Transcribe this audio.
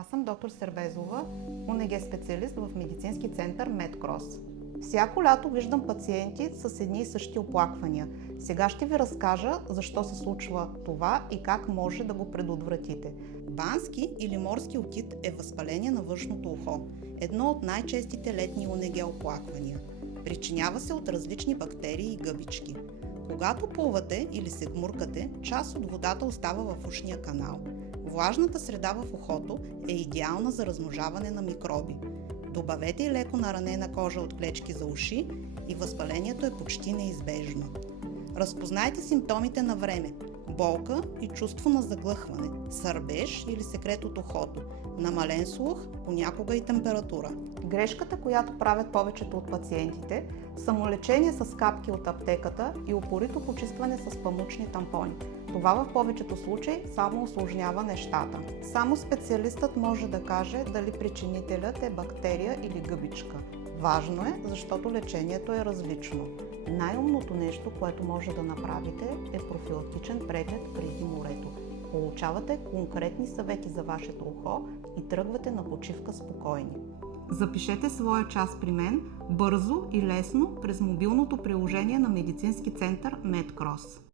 Аз съм доктор Сервезова, УНГ специалист в медицински център Медкрос. Всяко лято виждам пациенти с едни и същи оплаквания. Сега ще ви разкажа защо се случва това и как може да го предотвратите. Бански или морски отит е възпаление на външното ухо. Едно от най-честите летни УНГ оплаквания. Причинява се от различни бактерии и гъбички. Когато плувате или се гмуркате, част от водата остава в ушния канал. Влажната среда в ухото е идеална за размножаване на микроби. Добавете и леко наранена кожа от клечки за уши и възпалението е почти неизбежно. Разпознайте симптомите на време. Болка и чувство на заглъхване, сърбеж или секрет от ухото, намален слух, понякога и температура. Грешката, която правят повечето от пациентите, самолечение с капки от аптеката и упорито почистване с памучни тампони. Това в повечето случаи само усложнява нещата. Само специалистът може да каже дали причинителят е бактерия или гъбичка. Важно е, защото лечението е различно. Най-умното нещо, което може да направите, е профилактичен преглед преди морето. Получавате конкретни съвети за вашето ухо и тръгвате на почивка спокойни. Запишете своя час при мен бързо и лесно през мобилното приложение на медицински център Медкрос.